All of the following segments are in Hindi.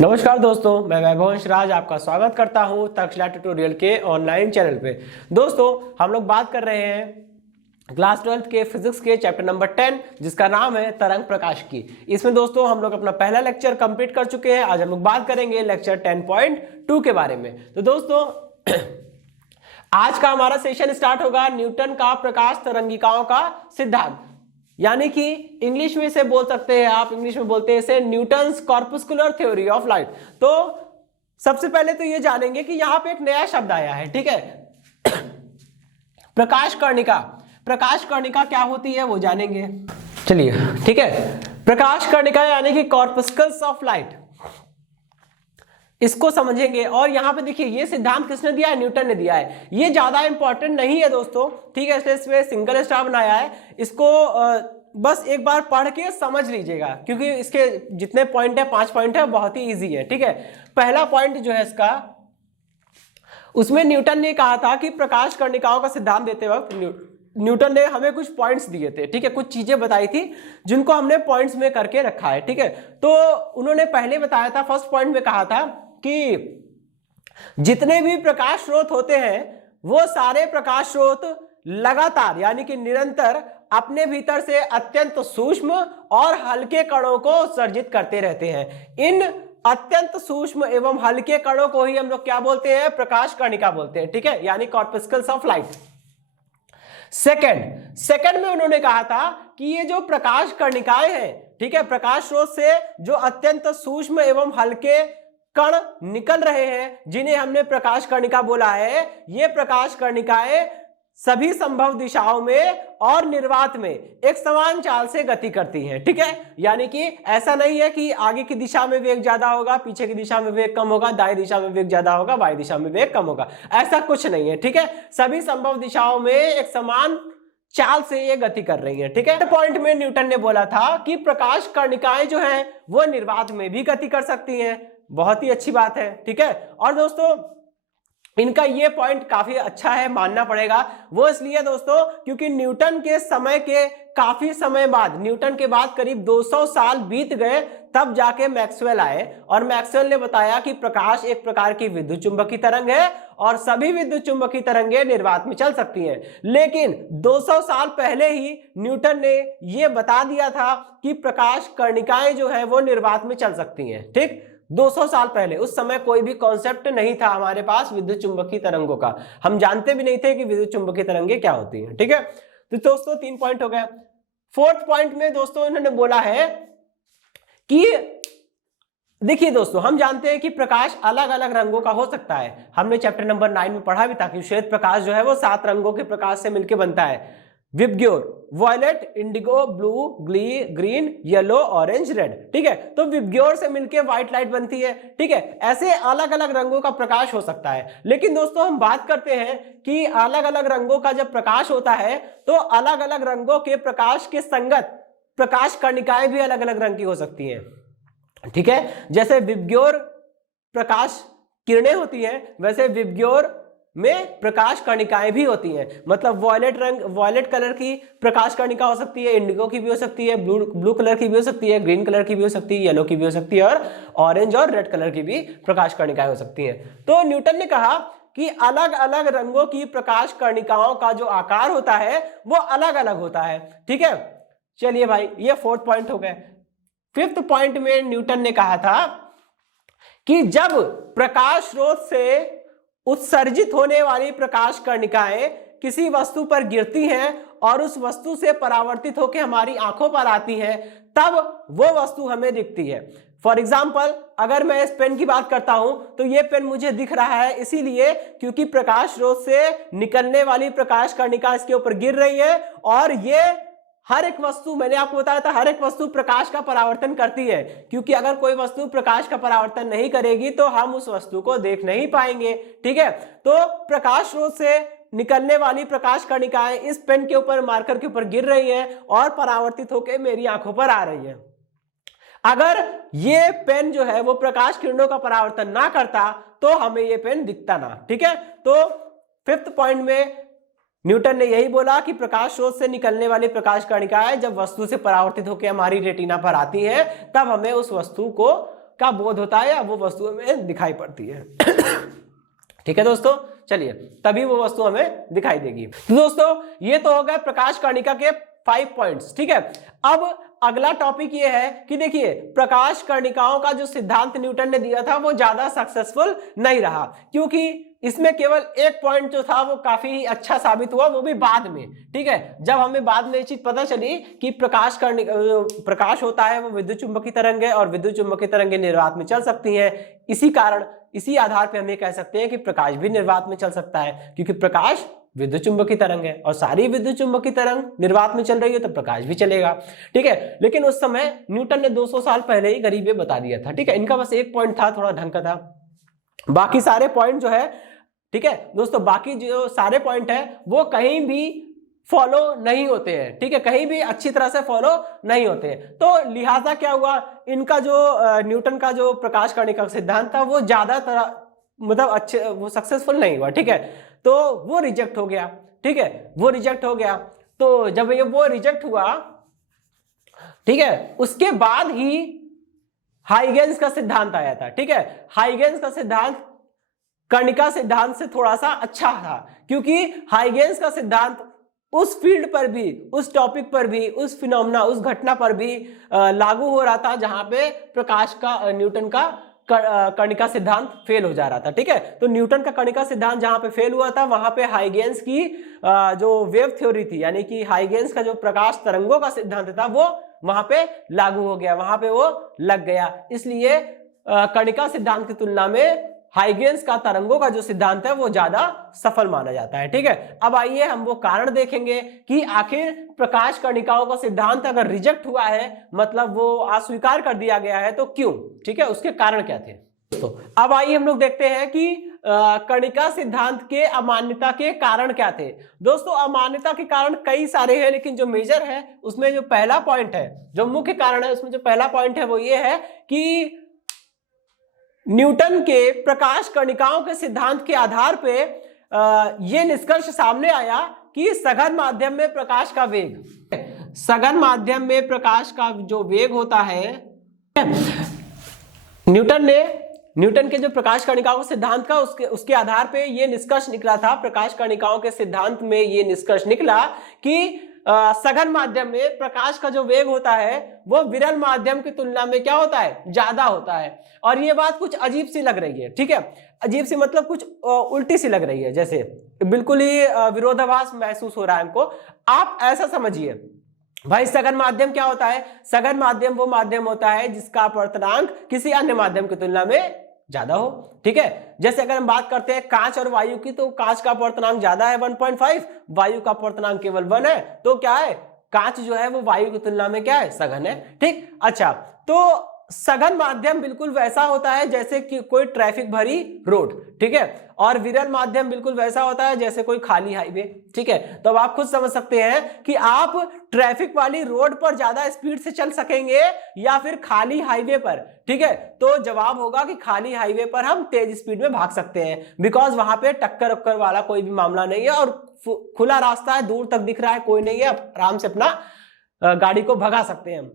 नमस्कार दोस्तों, मैं वैभव राज आपका स्वागत करता हूं तक्षशिला ट्यूटोरियल के ऑनलाइन चैनल पे। दोस्तों, हम लोग बात कर रहे हैं क्लास 12th के फिजिक्स के चैप्टर नंबर 10 जिसका नाम है तरंग प्रकाश की। इसमें दोस्तों हम लोग अपना पहला लेक्चर कंप्लीट कर चुके हैं। आज हम लोग बात करेंगे लेक्चर 10.2 के बारे में। तो दोस्तों आज का हमारा सेशन स्टार्ट होगा न्यूटन का प्रकाश तरंगिकाओं का सिद्धांत, यानी कि इंग्लिश में से बोल सकते हैं आप, इंग्लिश में बोलते हैं इसे Newton's corpuscular theory of light. तो सबसे पहले तो ये जानेंगे कि यहां पे एक नया शब्द आया है, ठीक है, प्रकाश कर्णिका। प्रकाश कर्णिका क्या होती है वो जानेंगे, चलिए ठीक है। प्रकाश कर्णिका यानी कि कॉर्पस्कल्स ऑफ लाइट, इसको समझेंगे। और यहां पे देखिए ये सिद्धांत किसने दिया है, न्यूटन ने दिया है। ये ज्यादा इंपॉर्टेंट नहीं है दोस्तों, ठीक है, इसलिए इसमें सिंगल स्टार बनाया है। इसको बस एक बार पढ़ के समझ लीजिएगा, क्योंकि इसके जितने पॉइंट है 5 पॉइंट है, बहुत ही इजी है, ठीक है। पहला पॉइंट जो है इसका, उसमें न्यूटन ने कहा था कि प्रकाश कर्णिकाओं का सिद्धांत देते वक्त न्यूटन ने हमें कुछ पॉइंट्स दिए थे, ठीक है, कुछ चीजें बताई थी जिनको हमने पॉइंट्स में करके रखा है, ठीक है। तो उन्होंने पहले बताया था, फर्स्ट पॉइंट में कहा था कि जितने भी प्रकाश स्रोत होते हैं वो सारे प्रकाश स्रोत लगातार यानी कि निरंतर अपने भीतर से अत्यंत सूक्ष्म और हल्के कणों को उत्सर्जित करते रहते हैं। इन अत्यंत सूक्ष्म एवं हल्के कणों को ही हम लोग क्या बोलते हैं, प्रकाश कर्णिका बोलते हैं, ठीक है, यानी कॉर्पस्कल्स ऑफ लाइट। सेकंड में उन्होंने कहा था कि ये जो प्रकाश कर्णिकाएं हैं, ठीक है, प्रकाश स्रोत से जो अत्यंत सूक्ष्म एवं हल्के कण निकल रहे हैं जिन्हें हमने प्रकाश कर्णिका बोला है, ये प्रकाश कर्णिकाएं सभी संभव दिशाओं में और निर्वात में एक समान चाल से गति करती हैं, ठीक है। यानी कि ऐसा नहीं है कि आगे की दिशा में वेग ज्यादा होगा, पीछे की दिशा में वेग कम होगा, दाएं दिशा में वेग ज्यादा होगा, बाएं दिशा में वेग कम होगा, ऐसा कुछ नहीं है, ठीक है। सभी संभव दिशाओं में एक समान चाल से ये गति कर रही है, ठीक है। पॉइंट में न्यूटन ने बोला था कि प्रकाश कर्णिकाएं जो हैं वो निर्वात में भी गति कर सकती हैं। बहुत ही अच्छी बात है, ठीक है। और दोस्तों इनका ये पॉइंट काफी अच्छा है, मानना पड़ेगा। वो इसलिए दोस्तों क्योंकि न्यूटन के समय के काफी समय बाद, न्यूटन के बाद करीब 200 साल बीत गए, तब जाके मैक्सवेल आए और मैक्सवेल ने बताया कि प्रकाश एक प्रकार की विद्युत चुंबकीय तरंग है और सभी विद्युत चुंबकीय तरंगें निर्वात में चल सकती हैं। लेकिन 200 साल पहले ही न्यूटन ने यह बता दिया था कि प्रकाश कर्णिकाएं जो है वो निर्वात में चल सकती हैं, ठीक। 200 साल पहले, उस समय कोई भी कॉन्सेप्ट नहीं था हमारे पास विद्युत चुंबकीय तरंगों का, हम जानते भी नहीं थे कि विद्युत चुंबकीय तरंगें क्या होती हैं, ठीक है। तो दोस्तों 3 पॉइंट हो गए। फोर्थ पॉइंट में दोस्तों इन्होंने बोला है कि देखिए दोस्तों, हम जानते हैं कि प्रकाश अलग अलग रंगों का हो सकता है। हमने चैप्टर नंबर 9 में पढ़ा भी था कि श्वेत प्रकाश जो है वो 7 रंगों के प्रकाश से मिलकर बनता है। VIBGYOR, violet, indigo, blue, green, yellow, orange, red, ठीक है। तो विबग्योर से मिलके व्हाइट लाइट बनती है, ठीक है। ऐसे अलग अलग रंगों का प्रकाश हो सकता है। लेकिन दोस्तों हम बात करते हैं कि अलग अलग रंगों का जब प्रकाश होता है तो अलग अलग रंगों के प्रकाश के संगत प्रकाश कर्णिकाएं भी अलग अलग रंग की हो सकती हैं, ठीक है। जैसे विबग्योर प्रकाश किरणें होती हैं, वैसे विबग्योर में प्रकाश कर्णिकाएं भी होती हैं। मतलब वॉयलेट कलर की प्रकाश कर्णिका हो सकती है, इंडिगो की भी हो सकती है, ब्लू कलर की भी हो सकती है, ग्रीन कलर की भी हो सकती है, येलो की भी हो सकती है और ऑरेंज और रेड कलर की भी प्रकाश कर्णिकाएं हो सकती हैं। तो न्यूटन ने कहा कि अलग अलग रंगों की प्रकाश कर्णिकाओं का जो आकार होता है वो अलग अलग होता है, ठीक है। चलिए भाई, ये 4th पॉइंट हो गए। 5th पॉइंट में न्यूटन ने कहा था कि जब प्रकाश स्रोत से उत्सर्जित होने वाली प्रकाश कर्णिकाएं किसी वस्तु पर गिरती हैं और उस वस्तु से परावर्तित होकर हमारी आंखों पर आती हैं, तब वो वस्तु हमें दिखती है। फॉर एग्जाम्पल, अगर मैं इस पेन की बात करता हूं तो ये पेन मुझे दिख रहा है इसीलिए क्योंकि प्रकाश स्रोत से निकलने वाली प्रकाश कर्णिका इसके ऊपर गिर रही है और ये हर एक वस्तु, मैंने आपको बताया था, हर एक वस्तु प्रकाश का परावर्तन करती है, क्योंकि अगर कोई वस्तु प्रकाश का परावर्तन नहीं करेगी तो हम उस वस्तु को देख नहीं पाएंगे, ठीक है। तो प्रकाश स्रोत से निकलने वाली प्रकाश कर्णिकाएं इस पेन के ऊपर, मार्कर के ऊपर गिर रही है और परावर्तित होकर मेरी आंखों पर आ रही है। अगर ये पेन जो है वो प्रकाश किरणों का परावर्तन ना करता तो हमें ये पेन दिखता ना, ठीक है। तो 5th पॉइंट में न्यूटन ने यही बोला कि प्रकाश स्रोत से निकलने वाली प्रकाश कर्णिकाएं जब वस्तु से परावर्तित होकर हमारी रेटिना पर आती हैं, तब हमें उस वस्तु को का बोध होता है या वो वस्तु हमें दिखाई पड़ती है। ठीक है दोस्तों, चलिए तभी वो वस्तु हमें दिखाई देगी। तो दोस्तों ये तो हो गया प्रकाश कर्णिका के 5 पॉइंट्स। ठीक है, अब अगला टॉपिक ये है कि देखिए प्रकाश कर्णिकाओं का जो सिद्धांत न्यूटन ने दिया था वो ज्यादा सक्सेसफुल नहीं रहा, क्योंकि इसमें केवल एक पॉइंट जो था वो काफी अच्छा साबित हुआ, वो भी बाद में। ठीक है, जब हमें बाद में ये चीज पता चली कि प्रकाश होता है वो विद्युत चुंबकीय तरंग है और विद्युत चुंबकीय तरंगें निर्वात में चल सकती हैं, इसी आधार पर हम ये कह सकते हैं कि प्रकाश भी निर्वात में चल सकता है, क्योंकि प्रकाश विद्युत चुंबकीय तरंग है और सारी विद्युत चुंबकीय तरंग निर्वात में चल रही है तो प्रकाश भी चलेगा। ठीक है, लेकिन उस समय न्यूटन ने 200 साल पहले ही गरीब ये बता दिया था। ठीक है, इनका बस एक पॉइंट था थोड़ा ढंग का था, बाकी सारे पॉइंट जो है, ठीक है दोस्तों, बाकी जो सारे पॉइंट है वो कहीं भी फॉलो नहीं होते हैं। ठीक है, कहीं भी अच्छी तरह से फॉलो नहीं होते हैं। तो लिहाजा क्या हुआ, इनका जो न्यूटन का जो प्रकाश कर्णिका का सिद्धांत था वो ज्यादातर मतलब अच्छे वो सक्सेसफुल नहीं हुआ। ठीक है, तो वो रिजेक्ट हो गया। ठीक है, वो रिजेक्ट हो गया। तो जब ये वो रिजेक्ट हुआ, ठीक है, उसके बाद ही हाइगेंस का सिद्धांत आया था। ठीक है, हाइगेंस का सिद्धांत कर्णिका सिद्धांत से थोड़ा सा अच्छा था, क्योंकि हाइगेंस का सिद्धांत उस फील्ड पर भी, उस टॉपिक पर भी, उस फिनोमेना, उस घटना पर भी लागू हो रहा था जहां पे प्रकाश का न्यूटन का कर्णिका सिद्धांत फेल हो जा रहा था। ठीक है, तो न्यूटन का कर्णिका सिद्धांत जहां पे फेल हुआ था वहां पे हाइगेंस की जो वेव थ्योरी थी, यानी कि हाइगेंस का जो प्रकाश तरंगों का सिद्धांत था वो वहां पे लागू हो गया, वहां पे वो लग गया। इसलिए कर्णिका सिद्धांत की तुलना में हाइगेंस का तरंगों का जो सिद्धांत है वो ज्यादा सफल माना जाता है। ठीक है, अब आइए हम वो कारण देखेंगे कि आखिर प्रकाश कर्णिकाओं का सिद्धांत अगर रिजेक्ट हुआ है, मतलब वो अस्वीकार कर दिया गया है, तो क्यों? ठीक है, उसके कारण क्या थे। तो अब आइए हम लोग देखते हैं कि कर्णिका सिद्धांत के अमान्यता के कारण क्या थे। दोस्तों अमान्यता के कारण कई सारे हैं, लेकिन जो मेजर है उसमें जो पहला पॉइंट है, जो मुख्य कारण है उसमें जो पहला पॉइंट है वो ये है कि न्यूटन के प्रकाश कर्णिकाओं के सिद्धांत के आधार पे यह निष्कर्ष सामने आया कि सघन माध्यम में प्रकाश का वेग, सघन माध्यम में प्रकाश का जो वेग होता है, न्यूटन के जो प्रकाश कर्णिकाओं के सिद्धांत का उसके आधार पे यह निष्कर्ष निकला था, प्रकाश कर्णिकाओं के सिद्धांत में यह निष्कर्ष निकला कि सघन माध्यम में प्रकाश का जो वेग होता है वो विरल माध्यम की तुलना में क्या होता है, ज्यादा होता है। और ये बात कुछ अजीब सी लग रही है। ठीक है, अजीब सी मतलब कुछ उल्टी सी लग रही है, जैसे बिल्कुल ही विरोधाभास महसूस हो रहा है हमको। आप ऐसा समझिए भाई, सघन माध्यम क्या होता है? सघन माध्यम वो माध्यम होता है जिसका अपवर्तनांक किसी अन्य माध्यम की तुलना में ज्यादा हो। ठीक है, जैसे अगर हम बात करते हैं कांच और वायु की, तो कांच का अपवर्तनांक ज्यादा है 1.5, वायु का अपवर्तनांक केवल 1 है, तो क्या है, कांच जो है वो वायु की तुलना में क्या है, सघन है। ठीक, अच्छा, तो सघन माध्यम बिल्कुल वैसा होता है जैसे कि कोई ट्रैफिक भरी रोड। ठीक है, और विरल माध्यम बिल्कुल वैसा होता है जैसे कोई खाली हाईवे। ठीक है, तो अब आप खुद समझ सकते हैं कि आप ट्रैफिक वाली रोड पर ज्यादा स्पीड से चल सकेंगे या फिर खाली हाईवे पर। ठीक है, तो जवाब होगा कि खाली हाईवे पर हम तेज स्पीड में भाग सकते हैं, बिकॉज वहां पे टक्कर उक्कर वाला कोई भी मामला नहीं है और खुला रास्ता है, दूर तक दिख रहा है, कोई नहीं है, आराम से अपना गाड़ी को भगा सकते हैं हम।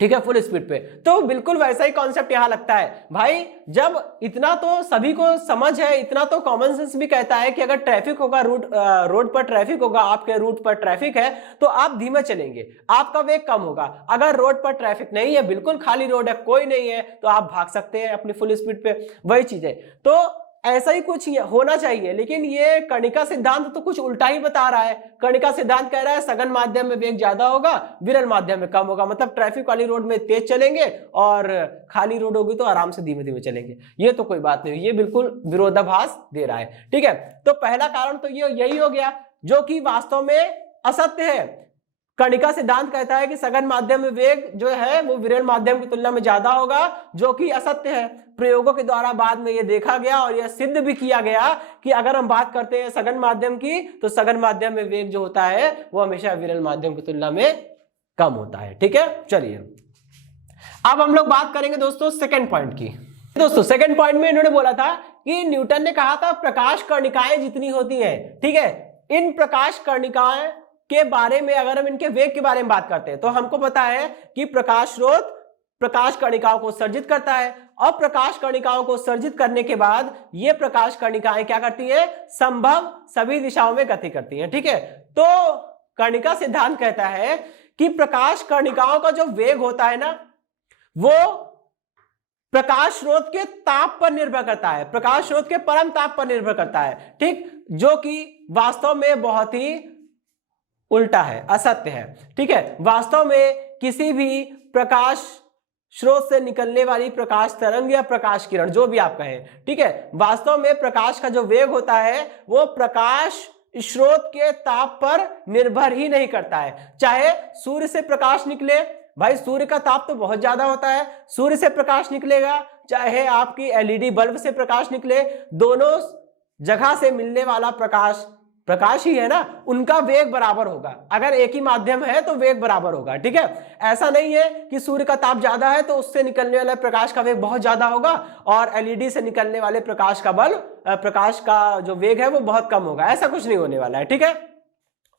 ठीक है, फुल स्पीड पे। तो बिल्कुल वैसा ही कॉन्सेप्ट यहां लगता है भाई, जब इतना तो सभी को समझ है, इतना तो कॉमन सेंस भी कहता है कि अगर ट्रैफिक होगा, रोड पर ट्रैफिक होगा, आपके रूट पर ट्रैफिक है तो आप धीमे चलेंगे, आपका वेग कम होगा। अगर रोड पर ट्रैफिक नहीं है, बिल्कुल खाली रोड है, कोई नहीं है, तो आप भाग सकते हैं अपनी फुल स्पीड पे। वही चीज है, तो ऐसा ही कुछ होना चाहिए। लेकिन ये कर्णिका सिद्धांत तो कुछ उल्टा ही बता रहा है। कर्णिका सिद्धांत कह रहा है सघन माध्यम में वेग ज्यादा होगा, विरल माध्यम में कम होगा, मतलब ट्रैफिक वाली रोड में तेज चलेंगे और खाली रोड होगी तो आराम से धीमे धीमे चलेंगे। ये तो कोई बात नहीं, ये बिल्कुल विरोधाभास दे रहा है। ठीक है, तो पहला कारण तो ये यही हो गया, जो कि वास्तव में असत्य है। कर्णिका सिद्धांत कहता है कि सघन माध्यम में वेग जो है वो विरल माध्यम की तुलना में ज्यादा होगा, जो कि असत्य है। प्रयोगों के द्वारा बाद में ये देखा गया और यह सिद्ध भी किया गया कि अगर हम बात करते हैं सघन माध्यम की, तो सघन माध्यम में वेग जो होता है वो हमेशा विरल माध्यम की तुलना में कम होता है। ठीक है, चलिए अब हम लोग बात करेंगे दोस्तों सेकंड पॉइंट की। दोस्तों सेकंड पॉइंट में इन्होंने बोला था कि न्यूटन ने कहा था प्रकाश कर्णिकाएं जितनी होती हैं, ठीक है, इन प्रकाश कर्णिकाएं के बारे में अगर हम इनके वेग के बारे में बात करते हैं तो हमको पता है कि प्रकाश स्रोत प्रकाश कणिकाओं को उत्सर्जित करता है और प्रकाश कणिकाओं को उत्सर्जित करने के बाद ये प्रकाश कणिकाएं क्या करती हैं, संभव सभी दिशाओं में गति करती हैं। ठीक है, तो कर्णिका सिद्धांत कहता है कि प्रकाश कणिकाओं का जो वेग होता है ना, वो प्रकाश स्रोत के ताप पर निर्भर करता है, प्रकाश स्रोत के परम ताप पर निर्भर करता है। ठीक, जो कि वास्तव में बहुत ही उल्टा है, असत्य है। ठीक है, वास्तव में किसी भी प्रकाश स्रोत से निकलने वाली प्रकाश तरंग या प्रकाश किरण, जो भी आप कहें, ठीक है, वास्तव में प्रकाश का जो वेग होता है वो प्रकाश स्रोत के ताप पर निर्भर ही नहीं करता है। चाहे सूर्य से प्रकाश निकले, भाई सूर्य का ताप तो बहुत ज्यादा होता है, सूर्य से प्रकाश निकलेगा, चाहे आपकी एलईडी बल्ब से प्रकाश निकले, दोनों जगह से मिलने वाला प्रकाश प्रकाश ही है ना, उनका वेग बराबर होगा। अगर एक ही माध्यम है तो वेग बराबर होगा। ठीक है, ऐसा नहीं है कि सूर्य का ताप ज्यादा है तो उससे निकलने वाले प्रकाश का वेग बहुत ज्यादा होगा और एलईडी से निकलने वाले प्रकाश का जो वेग है वो बहुत कम होगा, ऐसा कुछ नहीं होने वाला है। ठीक है,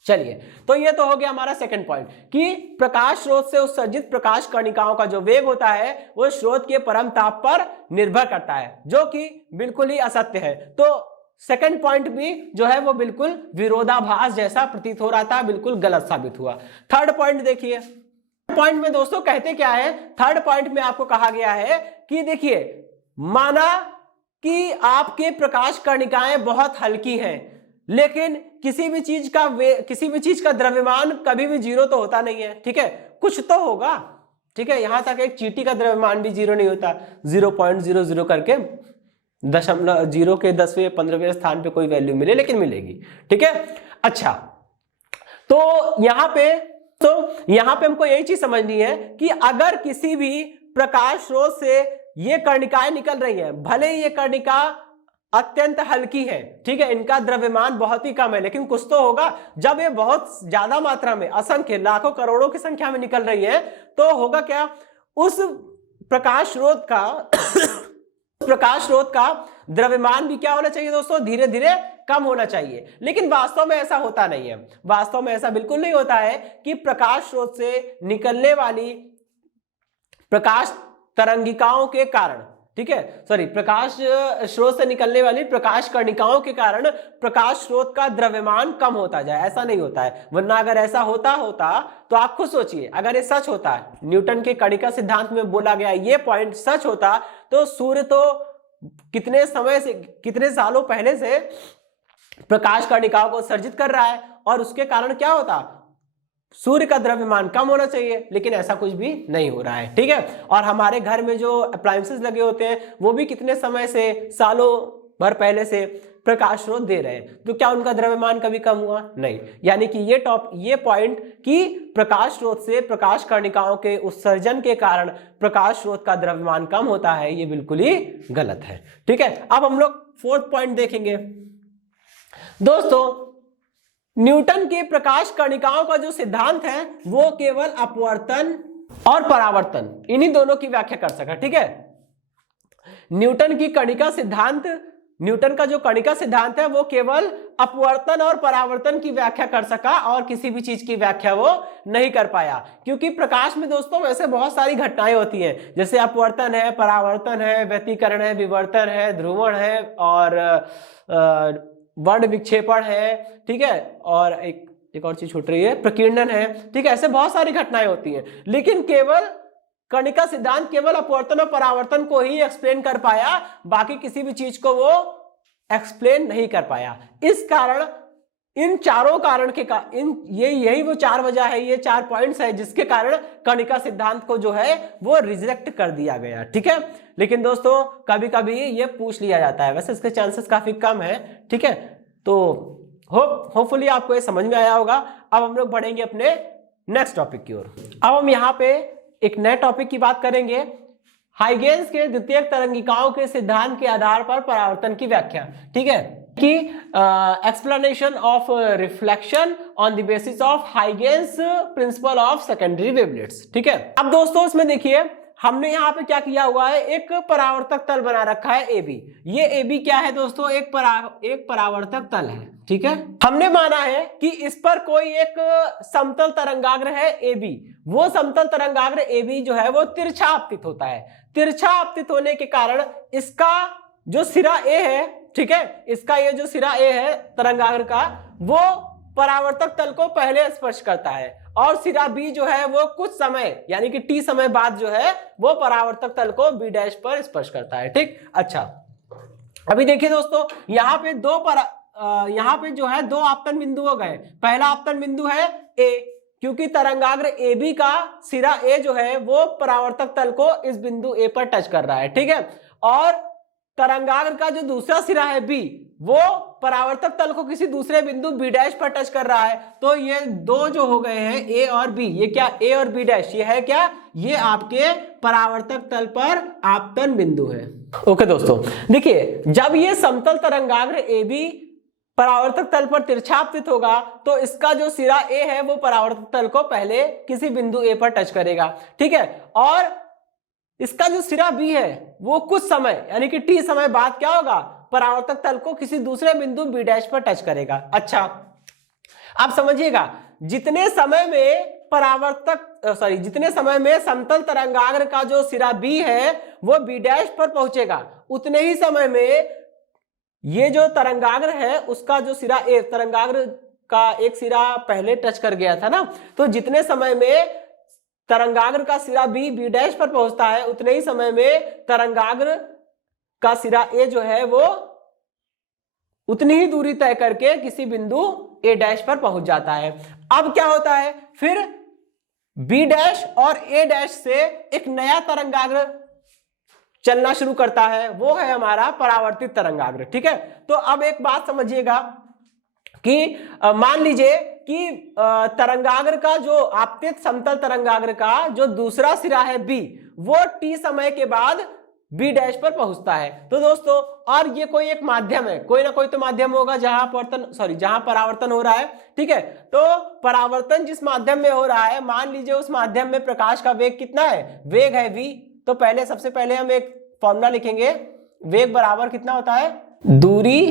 चलिए, तो ये तो हो गया हमारा सेकंड पॉइंट कि प्रकाश स्रोत से उत्सर्जित प्रकाश कणिकाओं का जो वेग होता है वो स्रोत के परम ताप पर निर्भर करता है, जो कि बिल्कुल ही असत्य है। तो सेकंड पॉइंट भी जो है वो बिल्कुल विरोधाभास जैसा प्रतीत हो रहा था, बिल्कुल गलत साबित हुआ। थर्ड पॉइंट देखिए, पॉइंट में दोस्तों कहते क्या है, थर्ड पॉइंट में आपको कहा गया है कि देखिए, माना कि आपके प्रकाश कणिकाएं बहुत हल्की हैं, लेकिन किसी भी चीज का द्रव्यमान कभी भी जीरो तो होता नहीं है। ठीक है, कुछ तो होगा। ठीक है, यहां तक एक चींटी का द्रव्यमान भी जीरो नहीं होता, 0.00 करके 0 के 10वें 15वें स्थान पे कोई वैल्यू मिले, लेकिन मिलेगी। ठीक है, अच्छा, तो यहां पे हमको यही चीज समझनी है कि अगर किसी भी प्रकाश स्रोत से ये कर्णिकाएं निकल रही हैं, भले ही ये कर्णिका अत्यंत हल्की है, ठीक है, इनका द्रव्यमान बहुत ही कम है, लेकिन कुछ तो होगा। जब ये बहुत ज्यादा मात्रा में, असंख्य लाखों करोड़ों की संख्या में निकल रही है, तो होगा क्या, उस प्रकाश स्रोत का द्रव्यमान भी क्या होना चाहिए दोस्तों, धीरे धीरे कम होना चाहिए। लेकिन वास्तव में ऐसा होता नहीं है, वास्तव में ऐसा बिल्कुल नहीं होता है कि प्रकाश स्रोत से निकलने वाली प्रकाश तरंगिकाओं के कारण, ठीक है, प्रकाश स्रोत से निकलने वाली प्रकाश कर्णिकाओं के कारण प्रकाश स्रोत का द्रव्यमान कम होता जाए, ऐसा नहीं होता है। वरना अगर ऐसा होता तो आप खुद सोचिए, अगर ये सच होता है, न्यूटन के कणिका सिद्धांत में बोला गया ये पॉइंट सच होता, तो सूर्य तो कितने सालों पहले से प्रकाश कर्णिकाओं को उत्सर्जित कर रहा है और उसके कारण क्या होता, सूर्य का द्रव्यमान कम होना चाहिए, लेकिन ऐसा कुछ भी नहीं हो रहा है। ठीक है, और हमारे घर में जो अप्लायंसेस लगे होते हैं वो भी कितने समय से, सालों भर पहले से प्रकाश स्रोत दे रहे हैं, तो क्या उनका द्रव्यमान कभी कम हुआ? नहीं। यानी कि ये पॉइंट कि प्रकाश स्रोत से प्रकाश कर्णिकाओं के उत्सर्जन के कारण प्रकाश स्रोत का द्रव्यमान कम होता है, ये बिल्कुल ही गलत है। ठीक है, अब हम लोग फोर्थ पॉइंट देखेंगे दोस्तों। न्यूटन के प्रकाश कर्णिकाओं का जो सिद्धांत है वो केवल अपवर्तन और परावर्तन, इन्हीं दोनों की व्याख्या कर सका। ठीक है, न्यूटन का जो कणिका सिद्धांत है वो केवल अपवर्तन और परावर्तन की व्याख्या कर सका और किसी भी चीज की व्याख्या वो नहीं कर पाया, क्योंकि प्रकाश में दोस्तों वैसे बहुत सारी घटनाएं होती हैं, जैसे अपवर्तन है, परावर्तन है, व्यतिकरण है, विवर्तन है, ध्रुवण है और वर्ण विक्षेपण है। ठीक है, और एक और चीज छूट रही है, प्रकीर्णन है। ठीक है, ऐसे बहुत सारी घटनाएं होती हैं, लेकिन केवल कणिका सिद्धांत केवल अपवर्तन और परावर्तन को ही एक्सप्लेन कर पाया, बाकी किसी भी चीज को वो एक्सप्लेन नहीं कर पाया। इस कारण इन चारों कारण के यही वो चार वजह है, ये 4 पॉइंट्स है जिसके कारण कणिका सिद्धांत को जो है वो रिजेक्ट कर दिया गया। ठीक है, लेकिन दोस्तों कभी कभी ये पूछ लिया जाता है, वैसे इसके चांसेस काफी कम है। ठीक है, तो होपफुली आपको ये समझ में आया होगा। अब हम लोग बढ़ेंगे अपने नेक्स्ट टॉपिक की ओर। अब हम यहाँ पे एक नए टॉपिक की बात करेंगे, हाइगेंस के द्वितीयक तरंगिकाओं के सिद्धांत के आधार पर परावर्तन की व्याख्या। ठीक है, कि explanation of reflection on the basis of Huygens principle of secondary wavelets. ठीक है, अब दोस्तों इसमें देखिए, हमने यहाँ पे क्या किया हुआ है, एक परावर्तक तल बना रखा है AB। ये AB क्या है दोस्तों, एक परावर्तक तल है, ठीक है। हमने माना है कि इस पर कोई एक समतल तरंगाग्र है AB। वो समतल तरंगाग्र AB जो है वो तिरछा आपतित होता है। तिरछा आपतित होने के कारण इसका जो सिरा A है, ठीक है, इसका ये जो सिरा A है तरंगाग्र का, वो परावर्तक तल को पहले स्पर्श करता है, और सिरा B जो है वो कुछ समय यानी कि T समय बाद जो है वो परावर्तक तल को B डैश पर स्पर्श करता है, ठीक। अच्छा, अभी देखिए दोस्तों, यहाँ पे जो है दो आपतन बिंदु हो गए। पहला आपतन बिंदु है A, क्योंकि तरंगाग्र AB का सिरा A जो है वो परावर्तक तल को इस बिंदु A पर टच कर रहा है, ठीक है। और तरंगाग्र का जो दूसरा सिरा है B, वो परावर्तक तल को किसी दूसरे बिंदु B डैश पर टच कर रहा है। तो ये दो जो हो गए हैं A और B, ये क्या A और B डैश, ये है क्या, ये आपके परावर्तक तल पर आपतन बिंदु है। ओके दोस्तों, देखिए जब ये समतल तरंगाग्र AB परावर्तक तल पर तिरछा आपतित होगा तो इसका जो सिरा A है वो परावर्तक तल को पहले किसी बिंदु A पर टच करेगा, ठीक है। और इसका जो सिरा B है वो कुछ समय यानी कि T समय बाद क्या होगा, परावर्तक तल को किसी दूसरे बिंदु B डैश पर टच करेगा। अच्छा, आप समझिएगा, जितने समय में समतल तरंगाग्र का जो सिरा B है वो B डैश पर पहुंचेगा, उतने ही समय में ये जो तरंगाग्र है उसका जो सिरा A, तरंगाग्र का एक सिरा पहले टच कर गया था ना, तो जितने समय में तरंगाग्र का सिरा B डैश पर पहुंचता है, उतने ही समय में तरंगाग्र का सिरा A जो है वो उतनी ही दूरी तय करके किसी बिंदु A डैश पर पहुंच जाता है। अब क्या होता है, फिर B डैश और A डैश से एक नया तरंगाग्र चलना शुरू करता है, वो है हमारा परावर्तित तरंगाग्र, ठीक है। तो अब एक बात समझिएगा कि मान लीजिए कि तरंगाग्र का जो आपतित समतल तरंगाग्र का जो दूसरा सिरा है B, वो T समय के बाद B डैश पर पहुंचता है। तो दोस्तों, और ये कोई एक माध्यम है, कोई ना कोई तो माध्यम होगा जहां परावर्तन हो रहा है, ठीक है। तो परावर्तन जिस माध्यम में हो रहा है, मान लीजिए उस माध्यम में प्रकाश का वेग कितना है, वेग है v। तो सबसे पहले हम एक फॉर्मूला लिखेंगे, वेग बराबर कितना होता है, दूरी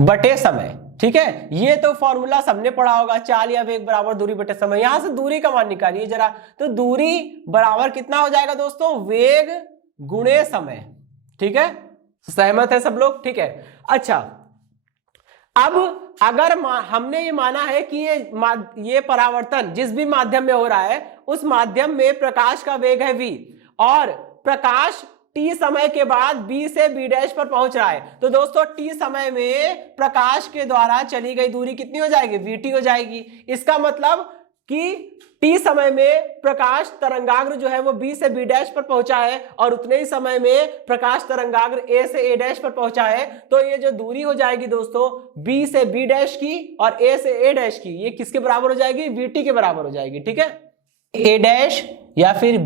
बटे समय, ठीक है। ये तो फॉर्मूला सबने पढ़ा होगा, चाल या वेग बराबर दूरी बटे समय। यहां से दूरी का मान निकालिए जरा, तो दूरी बराबर कितना हो जाएगा दोस्तों, वेग गुणे समय, ठीक है। सहमत है सब लोग, ठीक है। अच्छा, अब अगर हमने ये माना है कि ये परावर्तन जिस भी माध्यम में हो रहा है उस माध्यम में प्रकाश का वेग है v, और प्रकाश T समय के बाद B से B डैश पर पहुंच रहा है, तो दोस्तों T समय में प्रकाश के द्वारा चली गई दूरी कितनी हो जाएगी, vt हो जाएगी। इसका मतलब कि T समय में प्रकाश तरंगाग्र जो है वो B से B डैश पर पहुंचा है, और उतने ही समय में प्रकाश तरंगाग्र A से A डैश पर पहुंचा है। तो ये जो दूरी हो जाएगी दोस्तों B से B डैश की और A से A डैश की, ये किसके बराबर हो जाएगी, vt के बराबर हो जाएगी, ठीक है। A डैश या फिर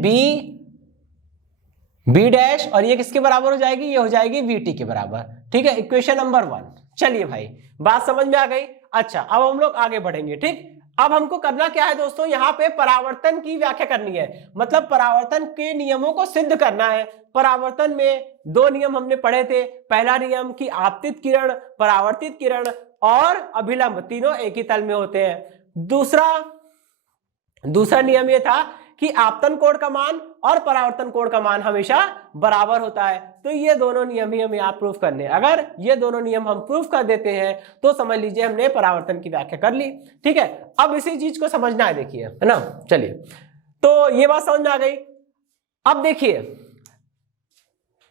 B डैश, और ये किसके बराबर हो जाएगी, ये हो जाएगी vt के बराबर, ठीक है। Equation number 1। चलिए भाई, बात समझ में आ गई। अच्छा, अब हम लोग आगे बढ़ेंगे, ठीक। अब हमको करना क्या है दोस्तों, यहाँ पे परावर्तन की व्याख्या करनी है, मतलब परावर्तन के नियमों को सिद्ध करना है। परावर्तन में दो नियम हमने पढ़े थे। पहला नियम कि आपतित किरण, परावर्तित किरण और अभिलंब तीनों एक ही तल में होते हैं। दूसरा नियम ये था कि आपतन कोण का मान और परावर्तन कोण का मान हमेशा बराबर होता है। तो ये दोनों नियम ही हमें यहाँ प्रूफ करने हैं। अगर ये दोनों नियम हम प्रूफ कर देते हैं तो समझ लीजिए हमने परावर्तन की व्याख्या कर ली, ठीक है। अब इसी चीज को समझना है, देखिए, है ना। चलिए, तो ये बात समझ में आ गई। अब देखिए,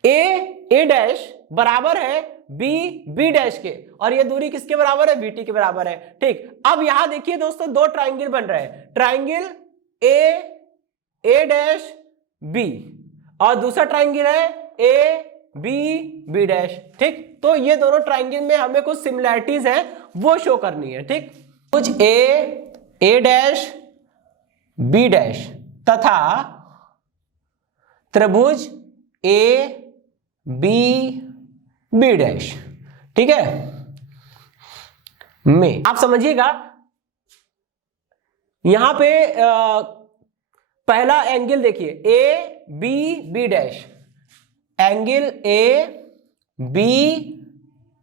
A डैश बराबर है B डैश के, और ये दूरी किसके बराबर है, vt के बराबर है, ठीक। अब यहां देखिए दोस्तों, दो ट्राइंगल बन रहे हैं, ट्राइंगल A डैश B और दूसरा ट्राइंगल है B डैश, ठीक। तो ये दोनों ट्राइंगल में हमें कुछ सिमिलैरिटीज है वो शो करनी है, ठीक। कुछ A डैश B डैश तथा त्रिभुज B डैश, ठीक है, में आप समझिएगा, यहां पे पहला एंगल देखिए A B B dash, angle A B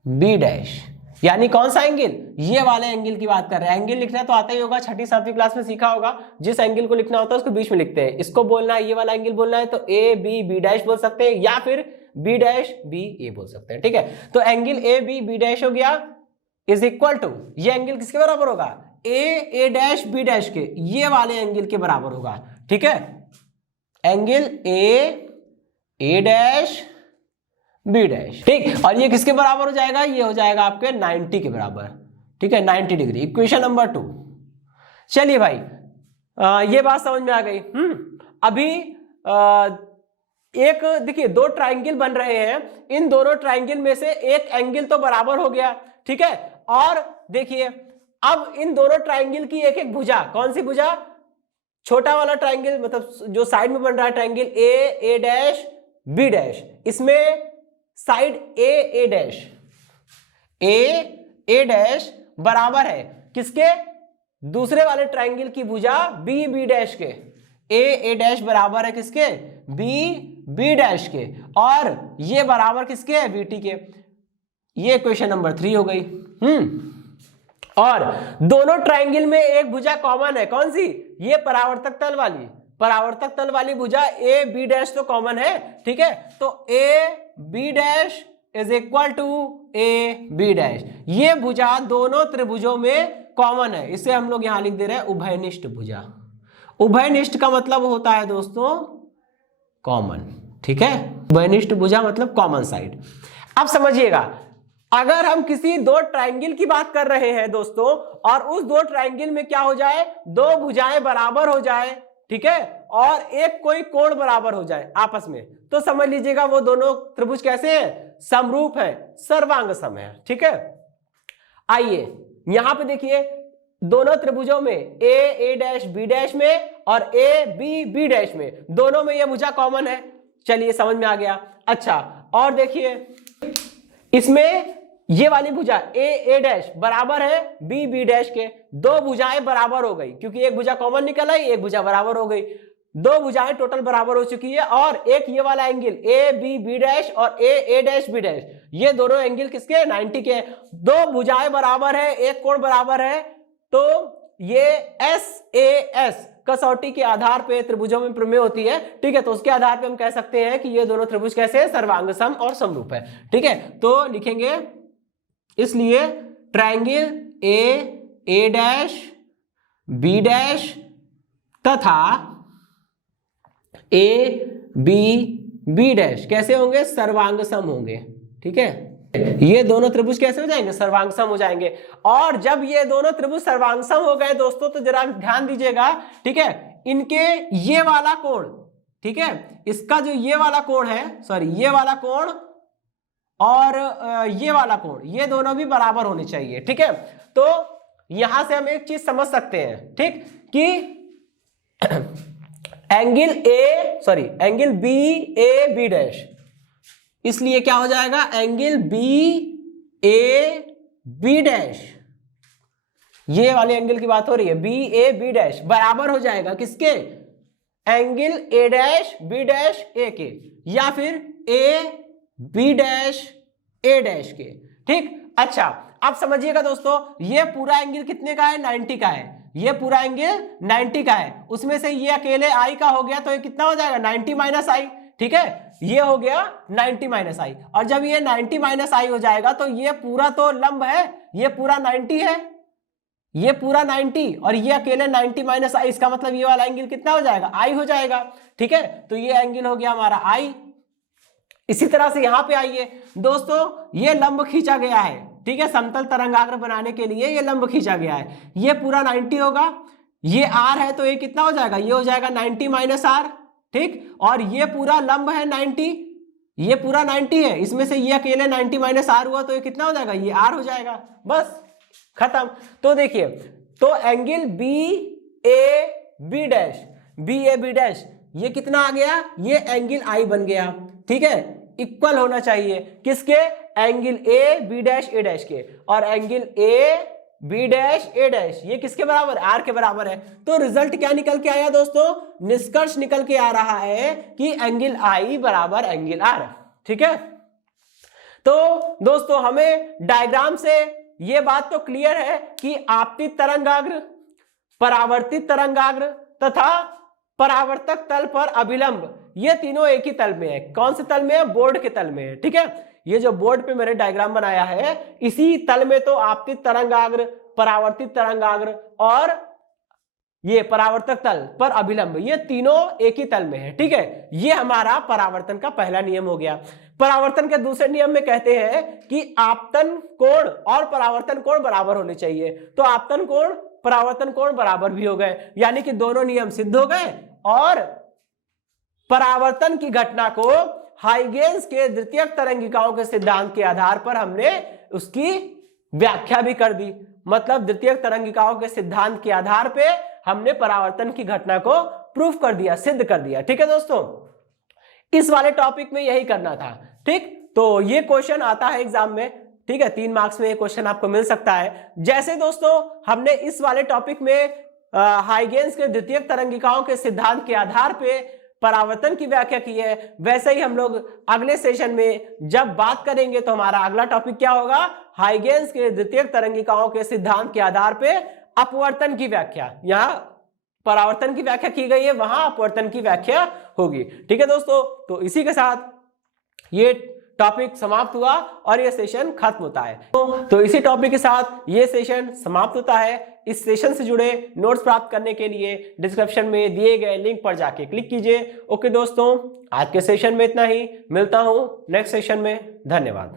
B dash, यानी कौन सा एंगल, ये वाले एंगल की बात कर रहे हैं। एंगल लिखना तो आता ही होगा, छठी सातवीं क्लास में सीखा होगा, जिस एंगल को लिखना होता है उसको बीच में लिखते हैं। इसको बोलना है, ये वाला एंगल बोलना है तो ए बी बी डैश बोल सकते हैं, या फिर बी डैश बी ए बोल सकते हैं, ठीक है। तो angle A B B dash हो गया इज इक्वल टू, ये एंगल किसके बराबर होगा, ए डैश बी डैश के, ये वाले एंगल के बराबर होगा, ठीक है। Angle A dash B dash, ठीक। और ये किसके बराबर हो जाएगा, ये हो जाएगा आपके 90 के बराबर, ठीक है, 90 डिग्री। Equation number 2। चलिए भाई ये बात समझ में आ गई। अभी एक देखिए, दो ट्राइंगल बन रहे हैं, इन दोनों ट्राइंगल में से एक एंगल तो बराबर हो गया, ठीक है। और देखिए अब इन दोनों ट्राइंगल की एक एक भुजा, कौन सी भुजा, छोटा वाला ट्राइंगल, मतलब जो साइड में बन रहा है triangle A dash B dash, इसमें साइड ए डैश बराबर है किसके, दूसरे वाले ट्राइंगल की भुजा बी बी डैश के। ए डैश बराबर है किसके, बी डैश के, और ये बराबर किसके है, बी टी के। ये क्वेश्चन नंबर 3 हो गई। और दोनों ट्राइंगल में एक भुजा कॉमन है, कौन सी, ये परावर्तक तल वाली भुजा ए बी डैश तो कॉमन है, ठीक है। तो A B dash is equal to A B dash, ये भुजा दोनों त्रिभुजों में कॉमन है, इसे हम लोग यहां लिख दे रहे हैं उभयनिष्ठ भुजा। उभयनिष्ठ का मतलब होता है दोस्तों कॉमन, ठीक है। उभयनिष्ठ भुजा मतलब कॉमन साइड। अब समझिएगा, अगर हम किसी दो ट्राइंगल की बात कर रहे हैं दोस्तों, और उस दो ट्राइंगल में क्या हो जाए, दो भुजाएं बराबर हो जाए, ठीक है, और एक कोई कोण बराबर हो जाए आपस में, तो समझ लीजिएगा वो दोनों त्रिभुज कैसे हैं, समरूप है, सर्वांग सम है, ठीक है। आइए यहां पे देखिए, दोनों त्रिभुजों में ए डैश बी डैश में और ए बी बी डैश में, दोनों में ये भुजा कॉमन है। चलिए समझ में आ गया। अच्छा और देखिए, इसमें ये वाली भुजा ए डैश बराबर है बी बी डैश के, दो भुजाएं बराबर हो गई, क्योंकि एक भुजा कॉमन निकल आई, एक भुजा बराबर हो गई, दो भुजाएं टोटल बराबर हो चुकी है। और एक ये वाला angle A B B dash और ए डैश बी डैश, ये दोनों एंगल किसके, 90 के। दो भुजाएं बराबर है, एक कोण बराबर है, तो ये एस कसौटी के आधार पे त्रिभुजों में प्रमेय होती है, ठीक है। तो उसके आधार पे हम कह सकते हैं कि ये दोनों त्रिभुज कैसे हैं, सर्वांग सम और समरूप है, ठीक है। तो लिखेंगे, इसलिए triangle A dash B dash तथा ए बी डैश कैसे होंगे, सर्वांग सम होंगे, ठीक है। ये दोनों त्रिभुज कैसे हो जाएंगे, सर्वांग सम हो जाएंगे। और जब ये दोनों त्रिभुज सर्वांग सम हो गए दोस्तों, तो जरा ध्यान दीजिएगा, ठीक है, इनके ये वाला कोण, ठीक है, इसका जो ये वाला कोण है, सॉरी ये वाला कोण और ये वाला कोण, ये दोनों भी बराबर होने चाहिए, ठीक है। तो यहां से हम एक चीज समझ सकते हैं, ठीक, कि एंगल बी डैश, इसलिए क्या हो जाएगा, एंगल बी डैश, ये वाले एंगल की बात हो रही है, बी डैश बराबर हो जाएगा किसके, angle A dash B dash A के, या फिर A B dash A dash के, ठीक। अच्छा अब समझिएगा दोस्तों, ये पूरा एंगल कितने का है, 90 का है, ये पूरा एंगल 90 का है, उसमें से ये अकेले आई का हो गया, तो ये कितना हो जाएगा, 90 माइनस आई, ठीक है। ये हो गया 90 माइनस आई, और जब ये 90 माइनस आई हो जाएगा, तो ये पूरा तो लंब है, ये पूरा 90 है, ये पूरा 90, और ये अकेले 90 माइनस आई, इसका मतलब ये वाला एंगल कितना हो जाएगा, आई हो जाएगा, ठीक है। तो ये एंगल हो गया हमारा आई। इसी तरह से यहां पे आइए दोस्तों, ये लंब खींचा गया है, ठीक है, समतल तरंगाग्र बनाने के लिए ये लंब खींचा गया है, ये पूरा 90 होगा, ये आर है, तो ये कितना हो जाएगा, ये हो जाएगा 90 माइनस आर, ठीक। और ये पूरा लंब है 90, ये पूरा 90 है, इसमें से ये अकेले 90 माइनस आर हुआ, तो ये कितना हो जाएगा, ये आर हो जाएगा, बस खत्म। तो देखिए, तो angle B A B dash ये कितना आ गया, ये एंगल आई बन गया, ठीक है, इक्वल होना चाहिए किसके, angle A B dash A dash के, और angle A B dash A dash, ये किसके बराबर, आर के बराबर है। तो रिजल्ट क्या निकल के आया दोस्तों, निष्कर्ष निकल के आ रहा है कि एंगल आई बराबर एंगल आर। ठीक है, तो दोस्तों हमें डायग्राम से ये बात तो क्लियर है कि आपतित तरंगाग्र, परावर्तित तरंगाग्र तथा परावर्तक तल पर अभिलंब, ये तीनों एक ही तल में है। कौन से तल में है, बोर्ड के तल में है। ठीक है, ये जो बोर्ड पे मैंने डायग्राम बनाया है, इसी तल में तो आपतित तरंगाग्र, परावर्तित तरंगाग्र और ये परावर्तक तल पर अभिलंब, ये तीनों एक ही तल में है। ठीक है, ये हमारा परावर्तन का पहला नियम हो गया। परावर्तन के दूसरे नियम में कहते हैं कि आपतन कोण और परावर्तन कोण बराबर होने चाहिए। तो आपतन कोण परावर्तन कोण बराबर भी हो गए, यानी कि दोनों नियम सिद्ध हो गए और परावर्तन की घटना को हाइगेंस के द्वितीयक तरंगिकाओं के सिद्धांत के आधार पर हमने उसकी व्याख्या भी कर दी। मतलब द्वितीयक तरंगिकाओं के सिद्धांत के आधार पे हमने परावर्तन की घटना को प्रूफ कर दिया, सिद्ध कर दिया। ठीक है दोस्तों, इस वाले टॉपिक में यही करना था। ठीक, तो ये क्वेश्चन आता है एग्जाम में। ठीक है, 3 मार्क्स में ये क्वेश्चन आपको मिल सकता है। जैसे दोस्तों हमने इस वाले टॉपिक में हाइगेंस के द्वितीयक तरंगिकाओं के सिद्धांत के आधार पे परावर्तन की व्याख्या की है, वैसे ही हम लोग अगले सेशन में जब बात करेंगे तो हमारा अगला टॉपिक क्या होगा, हाइगेंस के द्वितीयक तरंगिकाओं के सिद्धांत के आधार पे अपवर्तन की व्याख्या। यहाँ परावर्तन की व्याख्या की गई है, वहां अपवर्तन की व्याख्या होगी। ठीक है दोस्तों, तो इसी के साथ ये टॉपिक समाप्त हुआ और ये सेशन खत्म होता है। तो इसी टॉपिक के साथ ये सेशन समाप्त होता है। इस सेशन से जुड़े नोट्स प्राप्त करने के लिए डिस्क्रिप्शन में दिए गए लिंक पर जाके क्लिक कीजिए। ओके दोस्तों, आज के सेशन में इतना ही, मिलता हूं नेक्स्ट सेशन में। धन्यवाद।